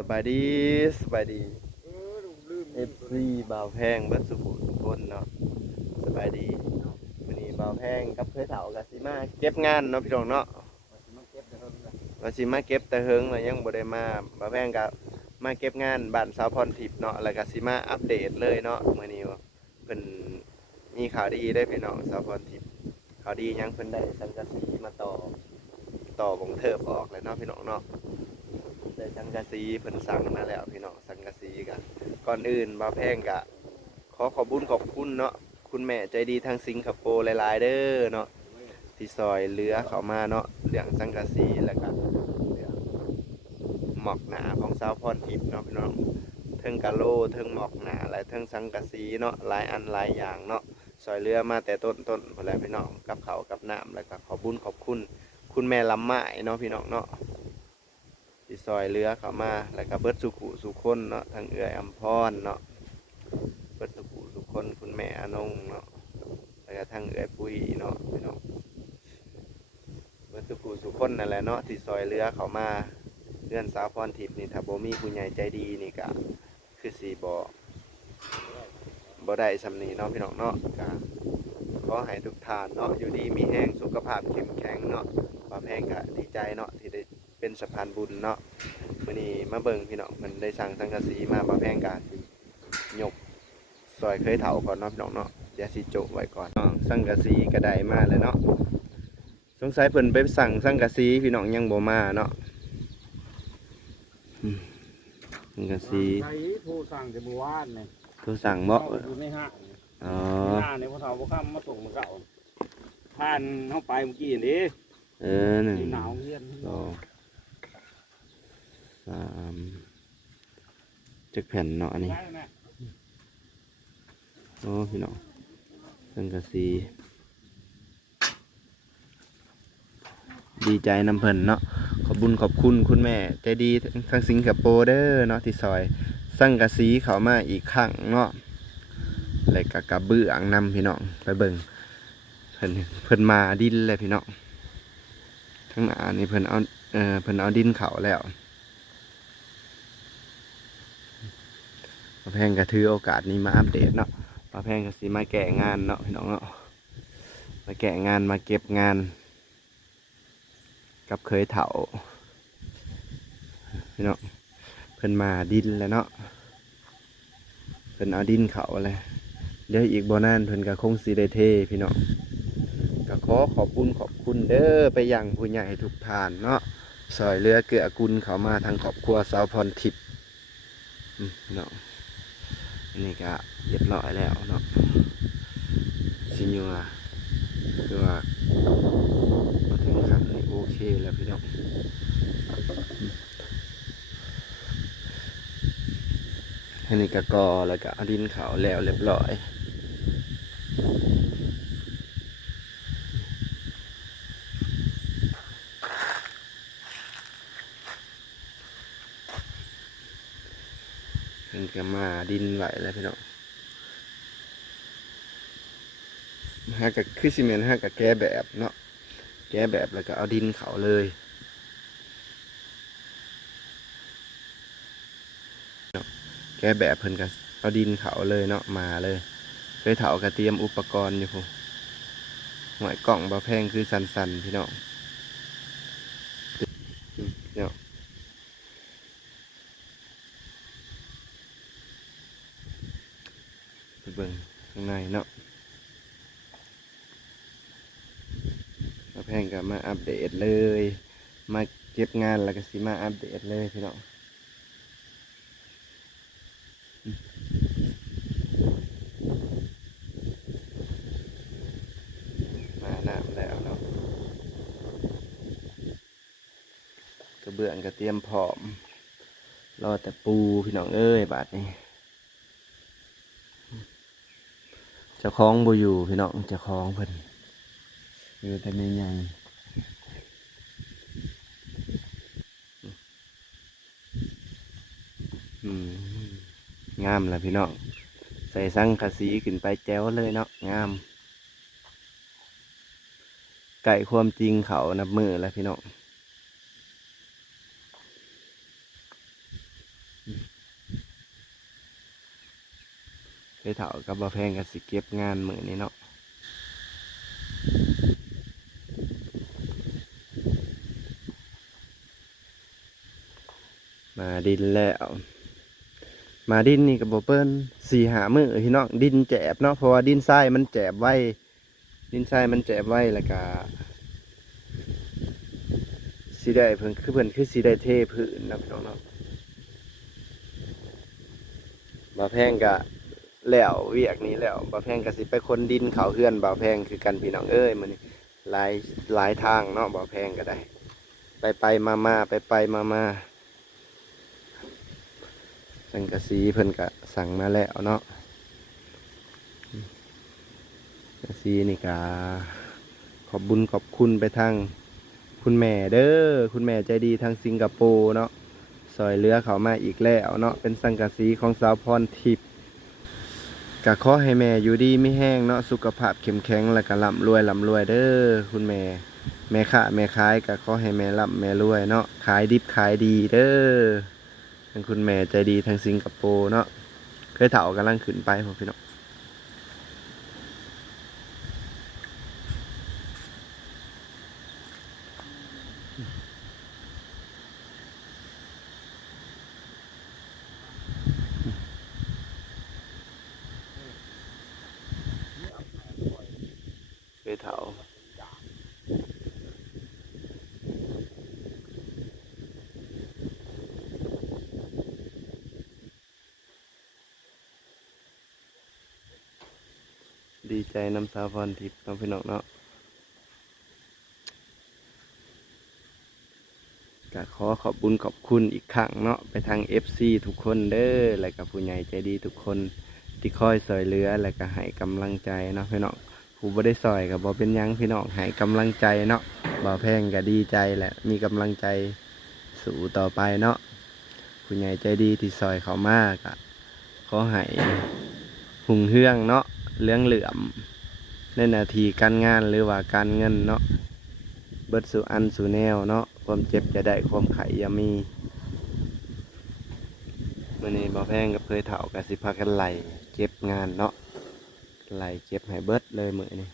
สบายดีสบายดี FC บ่าวแพงเบัดสุขุสุคนเนาะสบายดีวันนี้บ่าวแพงกับเคยเฒ่ากับสิมาเก็บงานเนาะพี่น้องเนาะว่าสิมาเก็บแต่เฮิงแล้วยังบ่ได้มาบ่าวแพงกับมาเก็บงานบ้านสาวพรทิพย์เนาะแล้วก็สิมาอัปเดตเลยเนาะมื้อนี้ว่าเพิ่นมีข่าวดีได้พี่น้องสาวพรทิพย์ข่าวดียังเพิ่นได้สังกะสีมาต่อต่อของเทิบออกเลยเนาะพี่น้องเนาะ สังกะสีเพิ่นสั่งมาแล้วพี่น้องสังกะสีกะก่อนอื่นบาแพงกะ ขอขอบคุญขอบคุณเนาะคุณแม่ใจดีทางสิงคโปร์หลายๆเด้อเนาะที่ซอยเรือเขามาเนาะเรื่องสังกะสีแล้วก็เรื่องหมอกหนาของสาวพรทิพย์เนาะพี่น้องเทิงกะโลเทิงหมอกหนาและเทิงสังกะสีเนาะหลายอันหลายอย่างเนาะซอยเรือมาแต่ต้นต้นอแล้วพี่น้องกับเขากับน้ำแล้วก็ขอบุญขอบคุณ คุณแม่ลำไม้เนาะพี่น้องเนาะ ที่ซอยเรือเข้ามา แล้วก็เบิดสุขุสุคนเนาะทางเอื้อยอัมพรเนาะเบิดสุขุสุคนคุณแม่อนงเนาะแล้วก็ทางเอื้อยปุ้ยเนาะพี่น้องเบิดสุขุสุคนนั่นแหละเนาะที่ซอยเรือเข้ามาเลื่อนสาวพรทิพย์นี่ถ้าบ่มีผู้ใหญ่ใจดีนี่ก็คือสีบ่บ่ได้สำนีเนาะพี่น้องเนาะก็ขอให้ทุกท่านเนาะอยู่ดีมีแห้งสุขภาพเข้มแข็งเนาะป้าแพงก็ดีใจเนาะที่ได้ เป็นสะพานบุญเนาะวันนี้มาเบิ่งพี่น้องมันได้สั่งสังกะสีมามาแพงกันยกซอยเคยเถาก่อนเนาะพี่น้องเนาะเดี๋ยวสิโจะไว้ก่อนเนาะสังกะสีก็ได้มาแล้วเนาะสงสัยเพิ่นไปสั่งสังกะสีพี่น้องยังบ่มาเนาะอืมสังกะสีใช้โทรสั่งแต่เมื่อวานเนี่ยโทรสั่งเหมาะอยู่ในห้างอ๋อในห้างเนี่ยพอเฒ่าพอค่ำมาส่งมาเก่าผ่านเข้าไปเมื่อกี้นี่เออหนึ่งที่หนาวเฮียน สามจักแผ่นเนาะอันนี้โอ้พี่น้องสังกะสีดีใจนำเพิ่นเนาะขอบบุญขอบคุณคุณแม่ใจดีทางสิงคโปร์เด้อเนาะที่ซอยสังกะสีเขามาอีกครั้งเนาะแล้วก็กะเบื้องนำพี่น้องไปเบิ่งเพิ่นเพิ่นมาดินเลยพี่น้องทั้งหน้านี่เพิ่นเอาเออเพิ่นเอาดินเขาแล้ว ป้าแพงก็ถือโอกาสนี้มาอัปเดตเนาะป้าแพงก็สิมาแก่งานเนาะพี่น้องเนาะมาแก่งานมาเก็บงาน กับเคยเถาพี่น้องเพิ่นมาดินแล้วเนาะเพิ่นเอาดินเขาเลยเดี๋ยวอีกบ่นานเพิ่นก็คงสิได้เทพี่น้องก็ขอขอบคุณขอบคุณเด้อไปยังผู้ใหญ่ทุกท่านเนาะซอยเรือเกือกุลเขามาทางครอบครัวสาวพรทิพย์อืมพี่น้องอั นี่ก็เรียบร้อยแล้วเนาะสิญัวคือว่ามาถึงขั้นนี้โอเคแล้วพี่น้องอันนี้ก็กอแล้วก็ดินเขาแล้วเรียบร้อยมันก็มาดินไหวแล้วพี่น้องฮะก็ คือซีเมนต์ฮะก็แก้แบบเนาะแก้แบบแล้วก็เอาดินเขาเลยแก้แบบเพิ่นก็เอาดินเขาเลยเนาะมาเลยเคยเถากระเตรียมอุปกรณ์อยู่พูหวยกล่องบะแพงคือสันสันๆพี่น้องเนาะไปเบิ่งข้างในเนาะ มาแพง กับมาอัปเดตเลย มาเก็บงานแล้วก็สิมาอัปเดตเลยพี่น้องมาน้ำแล้วเนาะกระเบื้องก็เตรียมพร้อม รอแต่ปูพี่น้องเอ้ยบาดนี้เจ้าของบ่อยู่พี่น้องเจ้าของเพิ่น อยู่แต่ไม่ใหญ่งามแหละพี่น้องใส่สังกะสีขึ้นไปแจ้วเลยเนาะงาม ไก่ความจริงเขานับมือแล้วพี่น้องไปเถากับบะแพงกับสิเก็บงานมือนี่เนาะ มาดินแล้วมาดินนี่กับบ่เปิ้นสี่หามือพี่น้องดินแจบเนาะเพราะว่าดินทรายมันแจบไว้ ดินทรายมันแจบไว้แล้วก็สีได้เพิ่นคือเพิ่นคือสีได้เทพื้นนะพี่น้องเนาะบ่าแพงก็แล้วเวียกนี้แล้วบ่าแพงก็สิไปคนดินเขาเฮือนบ่าแพงคือกันพี่น้องเอ้ยมื้อนี้หลายหลายทางเนาะบ่าแพงก็ได้ ไปไปมามาไปไปมามา สังกะสีเพิ่นก็สั่งมาแล้วเนาะสังกะสีนี่ก็ขอบบุญขอบคุณไปทางคุณแม่เด้อคุณแม่ใจดีทางสิงคโปร์เนาะซอยเรือเขามาอีกแล้วเนาะเป็นสังกะสีของสาวพรทิพย์ก็ขอให้แม่อยู่ดีไม่แห้งเนาะสุขภาพเข้มแข็งแล้วก็ร่ำรวยร่ำรวยเด้อคุณแม่แม่ค้าแม่ขายก็ขอให้แม่ร่ำแม่รวยเนาะขายดิบขายดีเด้อ ทางคุณแม่ใจดีทางสิงคโปร์เนาะเคยเถากำลังขึ้นไปพอพี่น้องเคยเถา ดีใจน้ำสาวพรทิพย์น้องพี่น้องเนาะก็ขอขอบบุญขอบคุณอีกครั้งเนาะไปทาง FC ทุกคนเด้อและกับผู้ใหญ่ใจดีทุกคนที่คอยสอยเหลือและก็ให้กำลังใจเนาะพี่น้องผู้บ่ได้ซอยกับบ่เป็นยังพี่น้องให้กำลังใจเนาะบ่แพงก็ดีใจแหละมีกำลังใจสู่ต่อไปเนาะผู้ใหญ่ใจดีที่ซอยเขามากอะขอให้หุ่งเฮืองเนาะ เรื่องเหลื่อม ในนาทีการงานหรือว่าการเงินเนาะเบิดสู่อันสู่แนวเนาะความเจ็บจะได้ความไข่ยามีมื่อนี้บ่แพงกับเคยเถากับสิพากันไหลเก็บงานเนาะไหลเก็บให้เบิดเลยมือนี้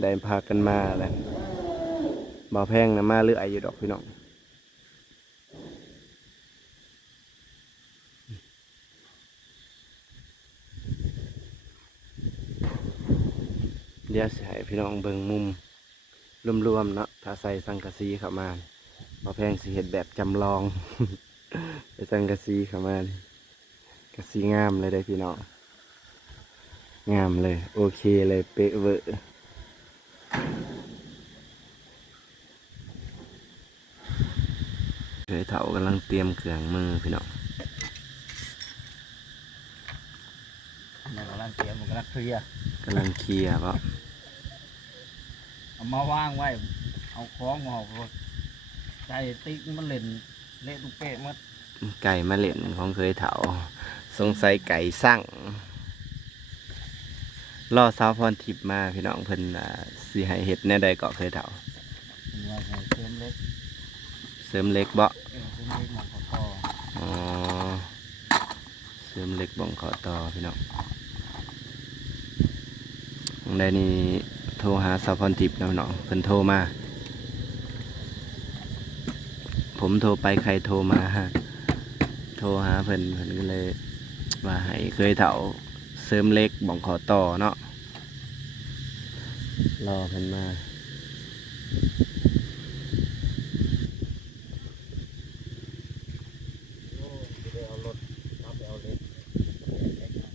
ได้พากันมาแล้วบ่แพงนะมาเรื่อยอยู่ดอกพี่น้อง ดี๋ยวสิให้พี่น้องเบิ่งมุมรวมๆเนาะถ้าใส่สังกะสีเข้ามาบ่แพงสิเห็ดแบบจำลองไปสังกะสีเข้ามานี่กะสีงามเลยได้อพี่น้องงามเลย โอเคเลยเป๊ะเวอร์เคยเถากำลังเตรียมเครื่องมือพี่น้องมันกำลังเตรียมมันกำลังเคลียร์กำลังเคลียร์เพราะ เอามาวางไว้ เอาคล้องมาเอาใจติ๊กมันเล่นเละตุกเป๊ะหมัดไก่มาเล่นของเคยเถาสงสัยไก่สั่งรอสาวพรทิพย์มาพี่น้องเพิ่นอ่าสิให้เห็ดแน่ใดก็เคยเถาเป็นว่าไงเติมเล็กเสริมเล็กบ่เออเติมเล็กหมองเขาต่ออ๋อเสริมเล็กบ่งขอต่อพี่น้องทางใดนี่ โทรหาสาวพรทิพย์นะพี่น้องเพิ่นโทรมา ผมโทรไปใครโทรมาโทรหาเพิ่นเพิ่นก็เลยว่าให้เคยเถาเสริมเล็กบ่งขอต่อเนาะรอเพิ่นมา โอ้จะได้เอารถรับไปเอาเล็กเล็กมา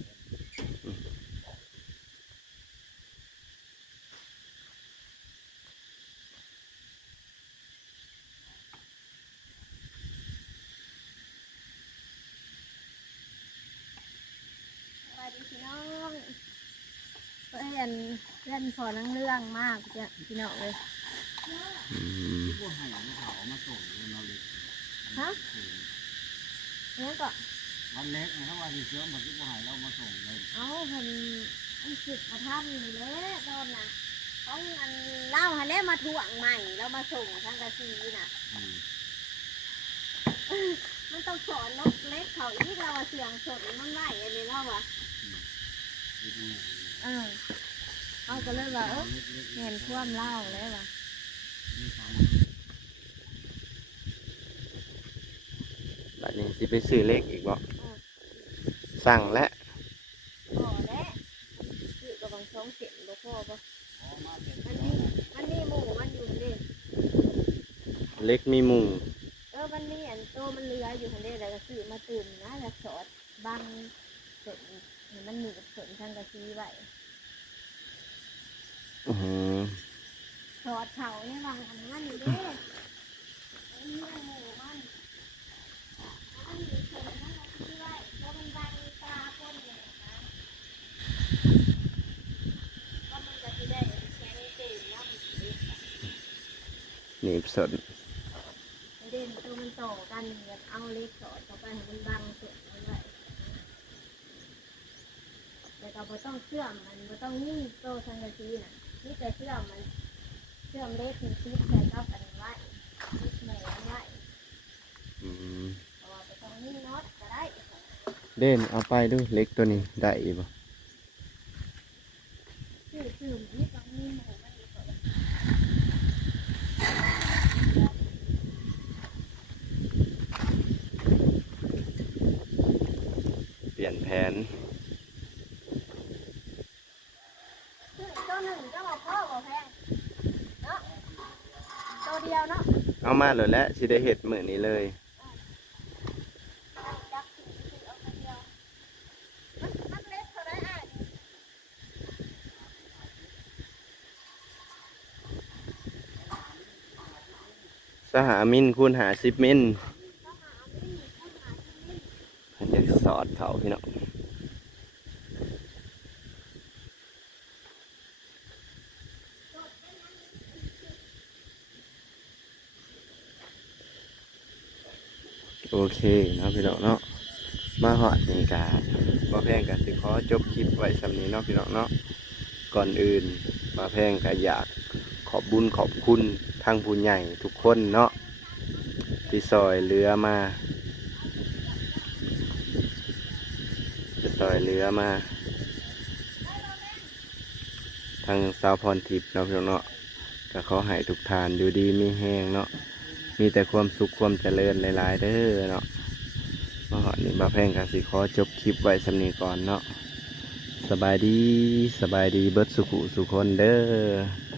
สวัสดีพี่น้องเพื่อนเพื่อ นพอนั่งเรื่องมากจ้ะพี่น้องเลยอืมที่พวกให้เขาเอามาส่งเลยเนาะเล็กฮะเนี่ยก็วันเล็กนะถ้าวันที่เชื่อมันที่พวกให้เรามาส่งเลยเอาเพิ่นอันสิบมาท่านนี่แหละตอนน่ะต้องอันเล่าให้แล้วมาทวงใหม่แล้วมาส่งทางกระซีน่ะอืมมันต้องสอนนกเล็กเขาอีกเราว่าเสียงสดมันไหวอันนี้เราว่ะเออ เขาก็เลยว่าเออเห็นท่วมเล่าแล้วว่ะบัดนี้สิไปซื้อเลขอีกบ่สั่งและพอแล้วคือกับบางสองเสียงบ่พอปะมันนี่มันนี่หมูมันอยู่นี่เลขมีหมู่เออมันมีอันโตมันเหลืออยู่คนเดียวแล้วก็ซื้อมาตื่นนะแล้วสอดบังสนให้มันหนีกับสนทางกะซีไว้ อื้อหือสอดเขาเนี่ยบางอันนั้นอยู่เด้ไอ้เนี่ยหมูมันมันหนีสนทางกะซีไว้เพราะมันบังตาคนเนี่ยนะก็มันจะสิได้แข็งเต็มแล้วมันสิเด็ดหนีบสนเด่นตัวมันต่อกันเนี่ยเอาเล็กสอดเข้าไปให้มันบังสนมันไว้แล้วก็บ่ต้องเชื่อมมันบ่ต้องนิ่งโตทางกะซีน่ะ นี่แต่เชื่อมมันเชื่อมเล็กมีชิดใส่กับอันไว้ชิดแหนไว้อืมเพราะว่าไปตรงนี้น็อตก็ได้เด่นเอาไปดูเล็กตัวนี้ได้อีกบ่ชื่อชื่อนี่ตรงนี้หมูมันอีกคนเปลี่ยนแผน ชื่อตัวหนึ่งก็บอกพ่อบอกแพงเนาะตัว เดียวเนาะเอามาเลยแหละสิได้เห็ดมือนี้เลยจับชื่อเอาตัวเดียวมันมันสหามินคูณหาสิบมิลเพิ่นจะสอดเขาพี่น้อง โอเคเนาะพี่น้องเนาะมาหอดนี่กาบ่แพงกันสิขอจบคลิปไว้สำนี้เนาะพี่น้องเนาะก่อนอื่นมาแพงก็อยากขอบบุญขอบคุณทางผู้ใหญ่ทุกคนเนาะที่ซอยเรือมาที่ซอยเรือมา ทางสาวพรทิพย์เนาะพี่น้องเนาะก็ขอให้ทุกทานอยู่ดีมีแห้งเนาะ มีแต่ความสุขความเจริญหลายๆเด้อเนาะมาหอนี่มาแพงกันสิขอจบคลิปไว้สำนีก่อนเนาะสบายดีสบายดีเบิดสุขุสุคนเด้อ